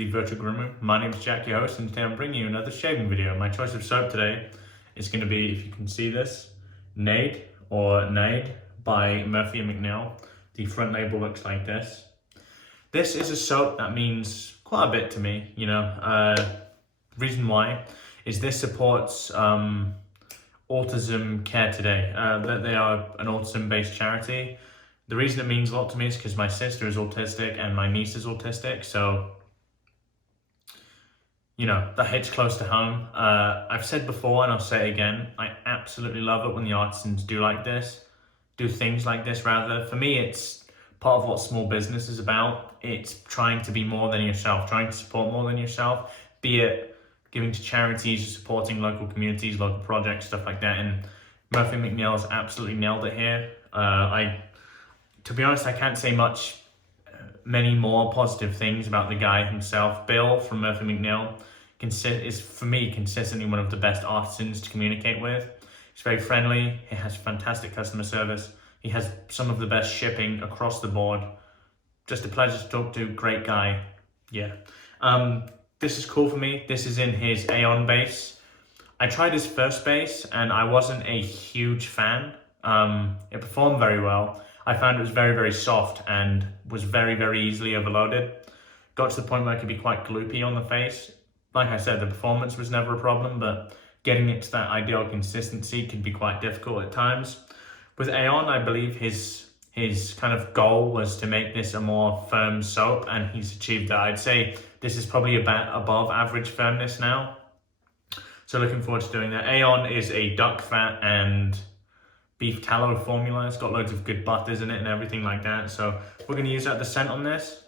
Weekly Virtual Groomer. My name is Jack, your host, and today I'm bringing you another shaving video. My choice of soap today is going to be, if you can see this, Nade by Murphy and McNeil. The front label looks like this. This is a soap that means quite a bit to me, you know. Reason why is this supports Autism Care Today. They are an autism-based charity. The reason it means a lot to me is because my sister is autistic and my niece is autistic, so, you know, that hits close to home. I've said before and I'll say it again, I absolutely love it when the artisans do things like this rather. For me, it's part of what small business is about. It's trying to be more than yourself, trying to support more than yourself, be it giving to charities, supporting local communities, local projects, stuff like that. And Murphy and McNeil has absolutely nailed it here. To be honest, I can't say many more positive things about the guy himself. Bill from Murphy and McNeil is, for me, consistently one of the best artisans to communicate with. He's very friendly. He has fantastic customer service. He has some of the best shipping across the board. Just a pleasure to talk to. Great guy. Yeah. This is cool for me. This is in his Aeon base. I tried his first base and I wasn't a huge fan. It performed very well. I found it was very, very soft and was very, very easily overloaded. Got to the point where it could be quite gloopy on the face. Like I said, the performance was never a problem, but getting it to that ideal consistency can be quite difficult at times. With Aeon, I believe his kind of goal was to make this a more firm soap, and he's achieved that. I'd say this is probably about above average firmness now. So looking forward to doing that. Aeon is a duck fat and beef tallow formula. It's got loads of good butters in it and everything like that. So we're going to use that. The scent on this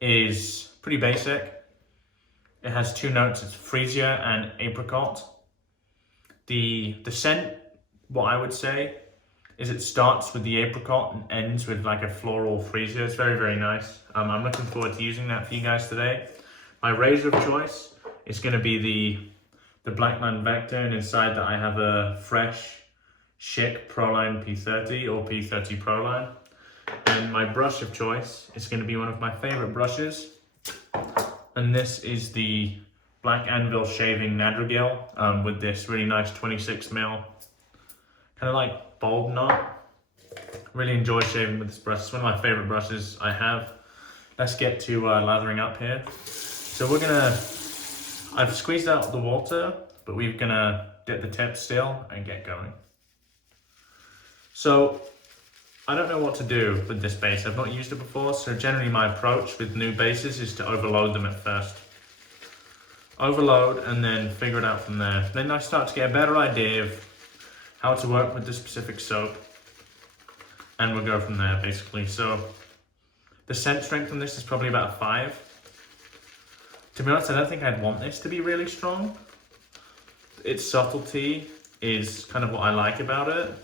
is pretty basic. It has two notes. It's freesia and apricot. The scent, what I would say, is it starts with the apricot and ends with like a floral freesia. It's very, very nice. I'm looking forward to using that for you guys today. My razor of choice is going to be the Blackland Vector, and inside that I have a fresh Schick Proline P30 or P30 Proline. And my brush of choice is going to be one of my favorite brushes. And this is the Black Anvil Shaving Nadrageel with this really nice 26mm, kind of like bulb knot. Really enjoy shaving with this brush. It's one of my favorite brushes I have. Let's get to lathering up here. So I've squeezed out the water, but we're gonna get the tip still and get going. So I don't know what to do with this base. I've not used it before, so generally my approach with new bases is to overload them at first. Overload and then figure it out from there. Then I start to get a better idea of how to work with the specific soap, and we'll go from there basically. So the scent strength on this is probably about a 5. To be honest, I don't think I'd want this to be really strong. Its subtlety is kind of what I like about it,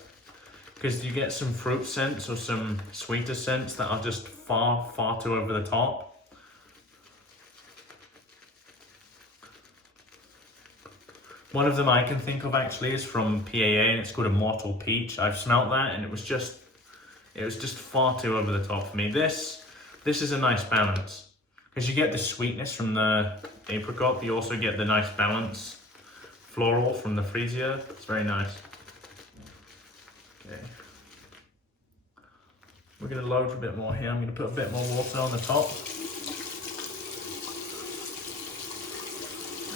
because you get some fruit scents or some sweeter scents that are just far, far too over the top. One of them I can think of actually is from PAA, and it's called Immortal Peach. I've smelt that and it was just far too over the top for me. This is a nice balance, because you get the sweetness from the apricot, but you also get the nice balance floral from the freesia. It's very nice. Okay. We're going to load a bit more here. I'm going to put a bit more water on the top.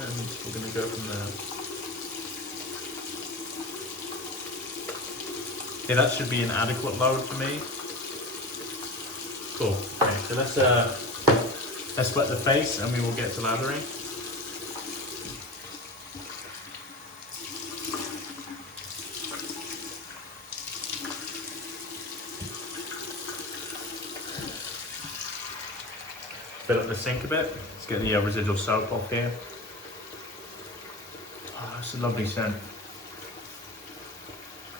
And we're going to go from there. Okay, that should be an adequate load for me. Cool. Okay, so let's wet the face and we will get to lathering. Fill up the sink a bit. Let's get the residual soap off here. Oh, that's a lovely scent.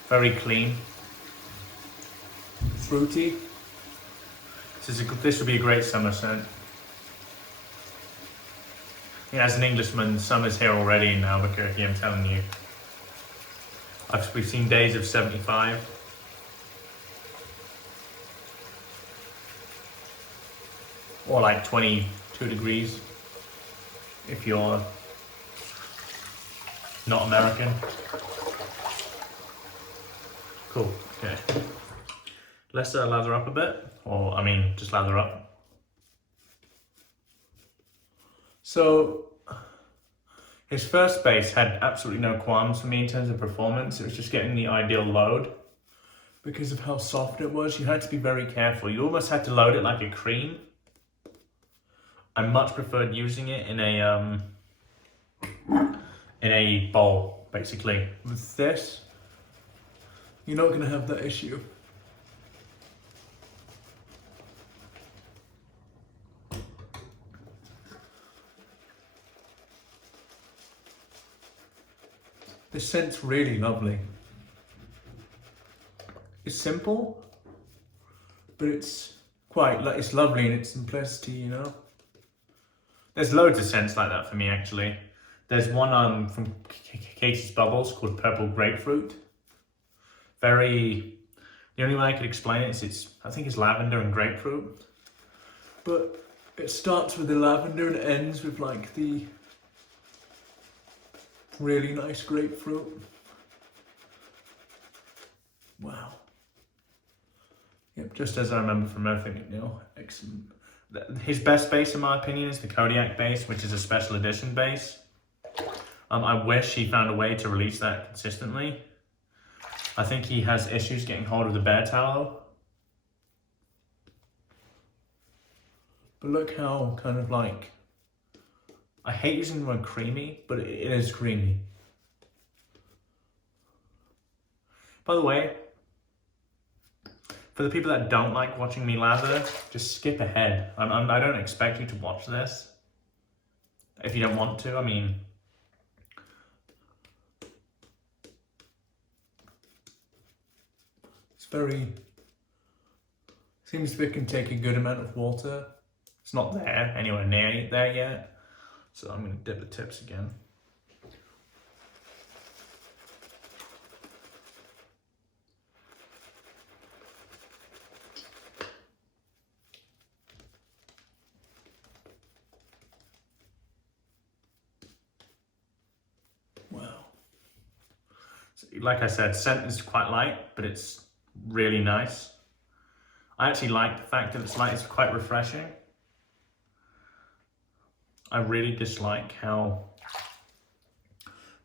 Very clean. Fruity. This would be a great summer scent. Yeah, as an Englishman, summer's here already in Albuquerque, I'm telling you. We've seen days of 75. Or like 22 degrees. if you're not American. Cool, okay. Let's lather up a bit, or I mean, just lather up. So, his first base had absolutely no qualms for me in terms of performance. It was just getting the ideal load. Because of how soft it was, you had to be very careful. You almost had to load it like a cream. I much preferred using it in a bowl, basically. With this, you're not gonna have that issue. The scent's really lovely. It's simple, but it's quite like it's lovely in its simplicity, you know. There's loads of scents like that for me, actually. There's one from Casey's Bubbles called Purple Grapefruit. The only way I could explain it is I think it's lavender and grapefruit. But it starts with the lavender and ends with like the really nice grapefruit. Wow. Yep, just as I remember from Murphy and McNeil. Excellent. His best base, in my opinion, is the Kodiak base, which is a special edition base. I wish he found a way to release that consistently. I think he has issues getting hold of the bear tallow. But look how kind of like, I hate using the word creamy, but it is creamy. By the way, for the people that don't like watching me lather, just skip ahead. I don't expect you to watch this. If you don't want to, I mean. It's seems to be can take a good amount of water. It's not there, anywhere near there yet. So I'm gonna dip the tips again. Like I said, scent is quite light, but it's really nice. I actually like the fact that it's light, it's quite refreshing. I really dislike how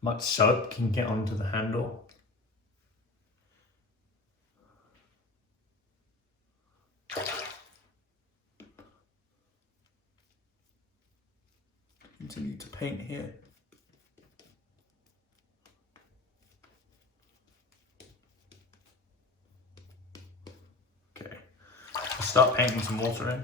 much soap can get onto the handle. Continue to paint here. Start painting some water in.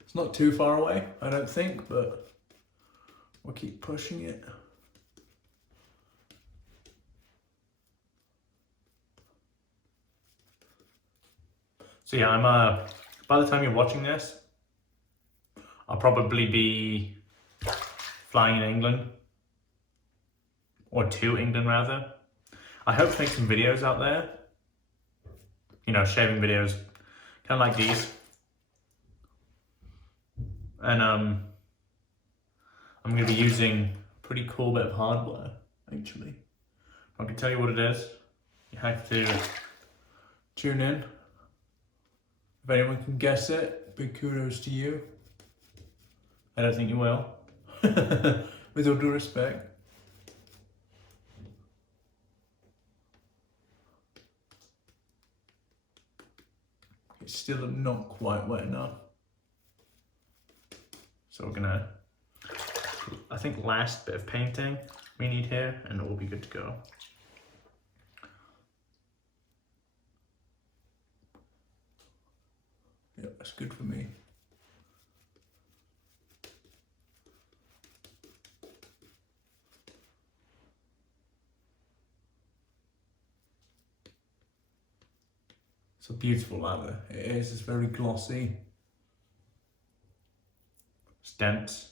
It's not too far away, I don't think, but we'll keep pushing it. So yeah, by the time you're watching this, I'll probably be flying in England, or to England rather. I hope to make some videos out there, you know, shaving videos, kind of like these. And I'm going to be using a pretty cool bit of hardware, actually. I can tell you what it is. You have to tune in. If anyone can guess it, big kudos to you. I don't think you will. With all due respect. It's still not quite wet enough. So we're gonna, I think, last bit of painting we need here, and it will be good to go. Yeah, that's good for me. It's a beautiful lather. It is. It's very glossy. It's dense.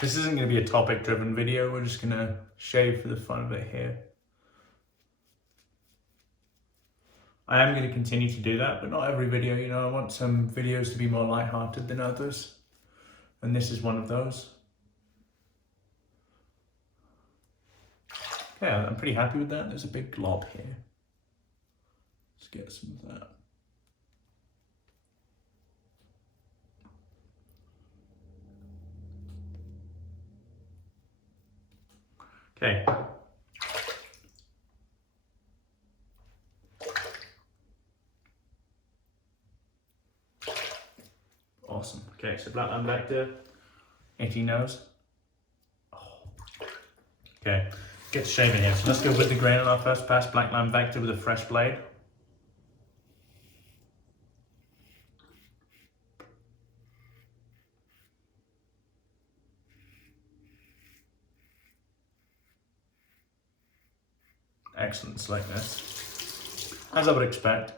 This isn't going to be a topic driven video, we're just going to shave for the fun of it here. I am going to continue to do that, but not every video, you know, I want some videos to be more lighthearted than others. And this is one of those. Okay, I'm pretty happy with that. There's a big glob here. Let's get some of that. Okay. Awesome. Okay, so Blackland Vector, 80 nose. Oh. Okay, get to shaving here. So let's go with the grain on our first pass, Blackland Vector with a fresh blade. Excellent slickness, as I would expect.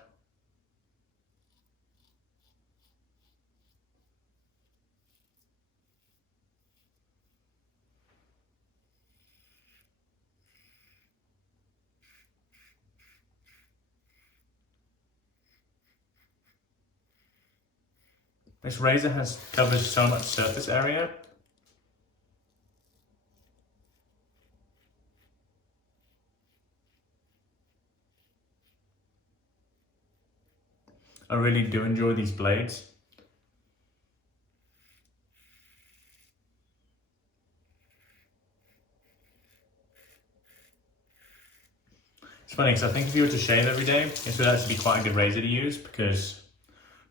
This razor covers so much surface area. I really do enjoy these blades. It's funny because I think if you were to shave every day, this would actually be quite a good razor to use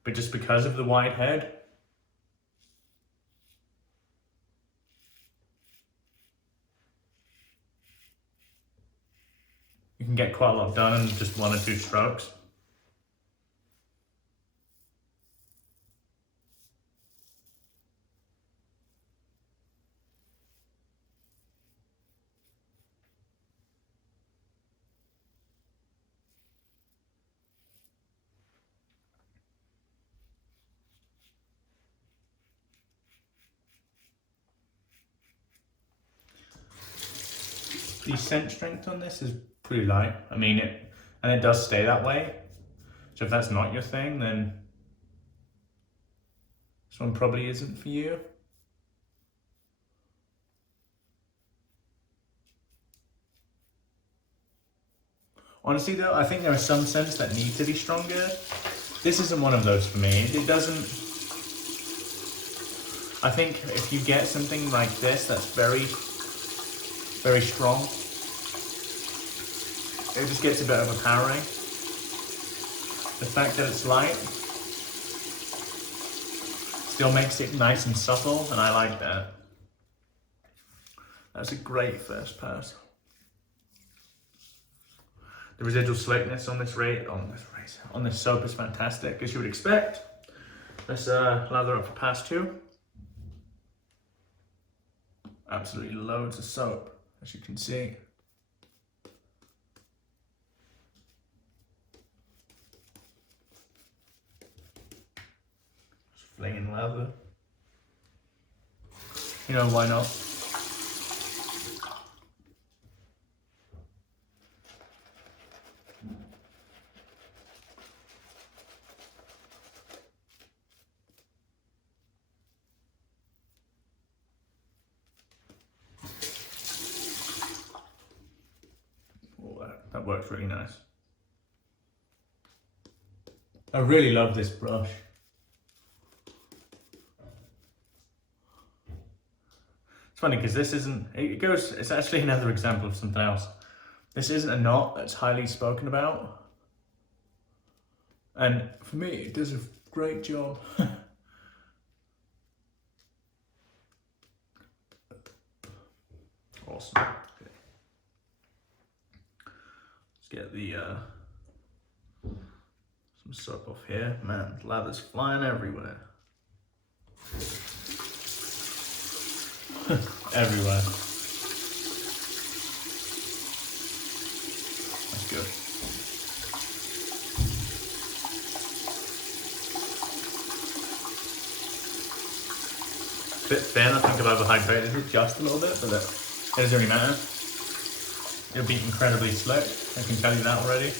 but just because of the wide head, you can get quite a lot done in just 1 or 2 strokes. The scent strength on this is pretty light. I mean, it does stay that way. So if that's not your thing, then this one probably isn't for you. Honestly though, I think there are some scents that need to be stronger. This isn't one of those for me. It doesn't... I think if you get something like this that's very strong, it just gets a bit overpowering. The fact that it's light still makes it nice and subtle, and I like that. That's a great first pass. The residual slickness on this soap is fantastic, as you would expect. Let's lather up for pass 2. Absolutely loads of soap, as you can see. Just flinging lather. You know, why not? That works really nice. I really love this brush. It's funny because this isn't, it's actually another example of something else. This isn't a knot that's highly spoken about. And for me, it does a great job. Awesome. Get the some soap off here. Man, lather's flying everywhere. Everywhere. That's good. bit thin. I think I've overhydrated it just a little bit, but it doesn't really matter. It'll be incredibly slick, I can tell you that already.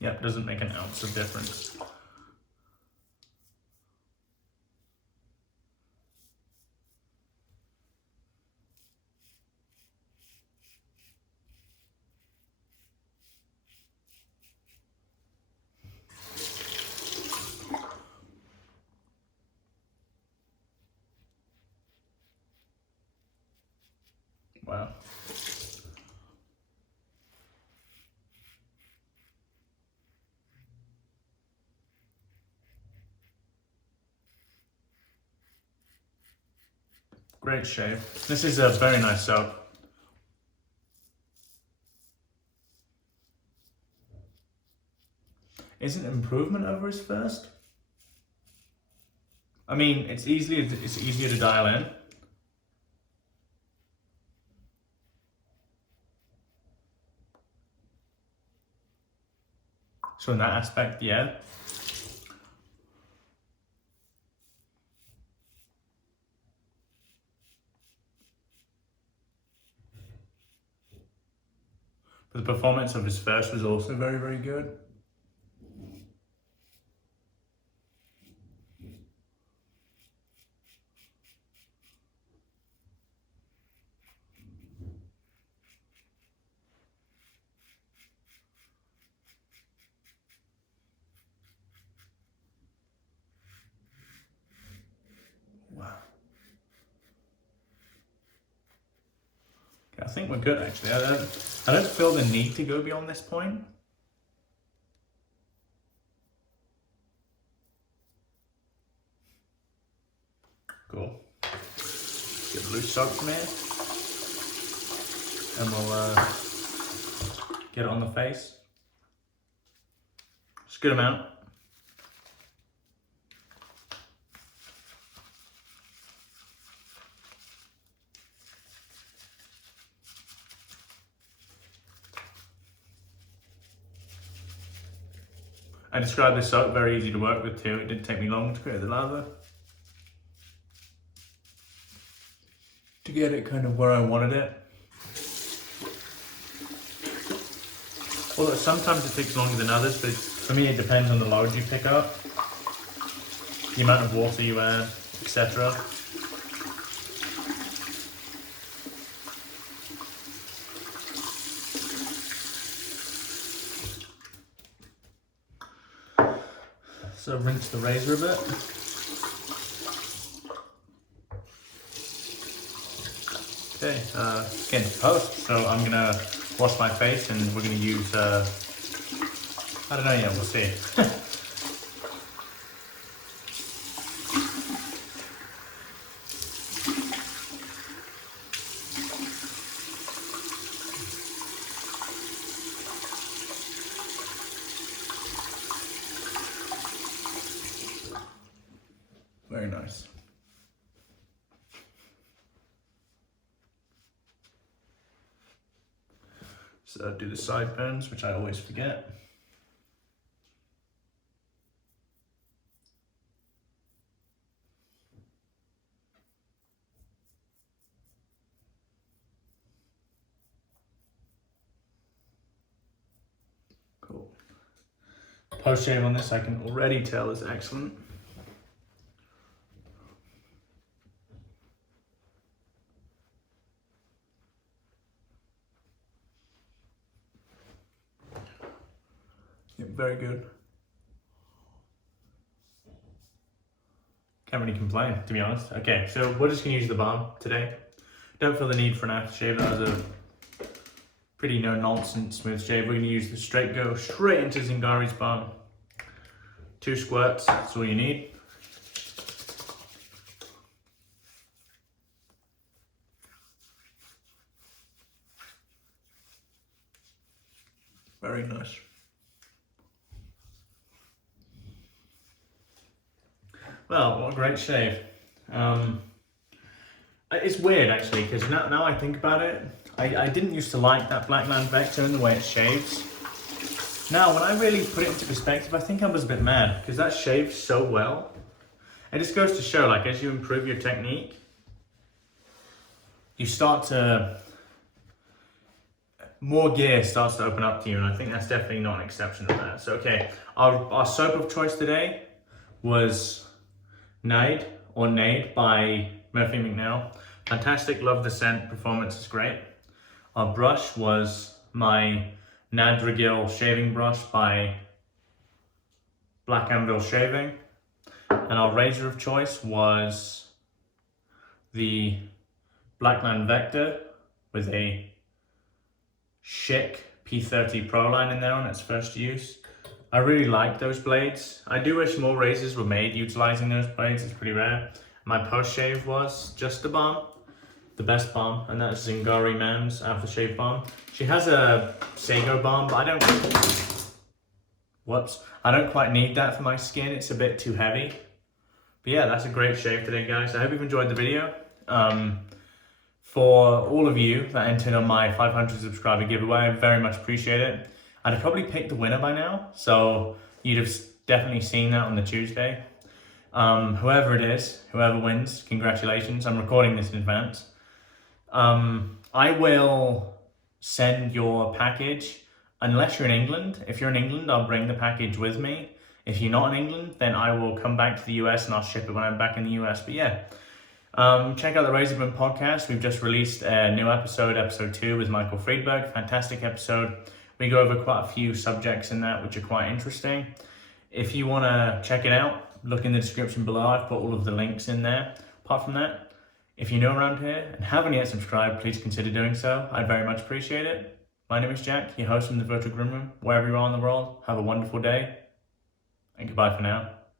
Yep, doesn't make an ounce of difference. Wow. Great shave. This is a very nice soap. Is it an improvement over his first? I mean, it's easier to dial in. So in that aspect, yeah. But the performance of his first was also very, very good. Wow. Okay, I think we're good actually. I don't feel the need to go beyond this point. Cool. Get a loose soap from here. And we'll get it on the face. It's a good amount. I described this soap, very easy to work with too. It didn't take me long to create the lather. To get it kind of where I wanted it. Although sometimes it takes longer than others, but for me it depends on the load you pick up, the amount of water you add, etc. So rinse the razor a bit. Okay, getting to post, so I'm gonna wash my face and we're gonna use, I don't know yet, we'll see. Very nice. So do the sideburns, which I always forget. Cool. Post shave on this, I can already tell is excellent. Yeah, very good. Can't really complain, to be honest. Okay, so we're just gonna use the balm today. Don't feel the need for an aftershave. That was a pretty no-nonsense smooth shave. We're gonna use the straight into Zingari's balm. 2 squirts, that's all you need. Very nice. Well, what a great shave. It's weird actually, because now I think about it, I didn't used to like that Blackland Vector and the way it shaves. Now, when I really put it into perspective, I think I was a bit mad, because that shaves so well. It just goes to show, like, as you improve your technique, you start to, more gear starts to open up to you, and I think that's definitely not an exception to that. So, okay, our soap of choice today was Nade by Murphy and McNeil. Fantastic, love the scent, performance is great. Our brush was my Nadrageel shaving brush by Anvil Shaving. And our razor of choice was the Blackland Vector with a Schick P30 Proline in there on its first use. I really like those blades. I do wish more razors were made utilizing those blades, it's pretty rare. My post shave was just a balm, the best balm, and that's Zingari Man's Aftershave Balm. She has a Sago balm, but I don't quite need that for my skin, it's a bit too heavy. But yeah, that's a great shave today, guys. I hope you've enjoyed the video. For all of you that entered on my 500 subscriber giveaway, I very much appreciate it. I'd have probably picked the winner by now, so you'd have definitely seen that on the Tuesday. Whoever it is, whoever wins, congratulations. I'm recording this in advance. I will send your package, unless you're in England. If you're in England, I'll bring the package with me. If you're not in England, then I will come back to the US and I'll ship it when I'm back in the US. But yeah, check out the Razor Burn podcast. We've just released a new episode 2 with Michael Friedberg. Fantastic episode. We go over quite a few subjects in that which are quite interesting. If you want to check it out, look in the description below. I've put all of the links in there. Apart from that, if you're new around here and haven't yet subscribed, please consider doing so. I'd very much appreciate it. My name is Jack, your host from the Virtual Groom Room. Wherever you are in the world, have a wonderful day, and goodbye for now.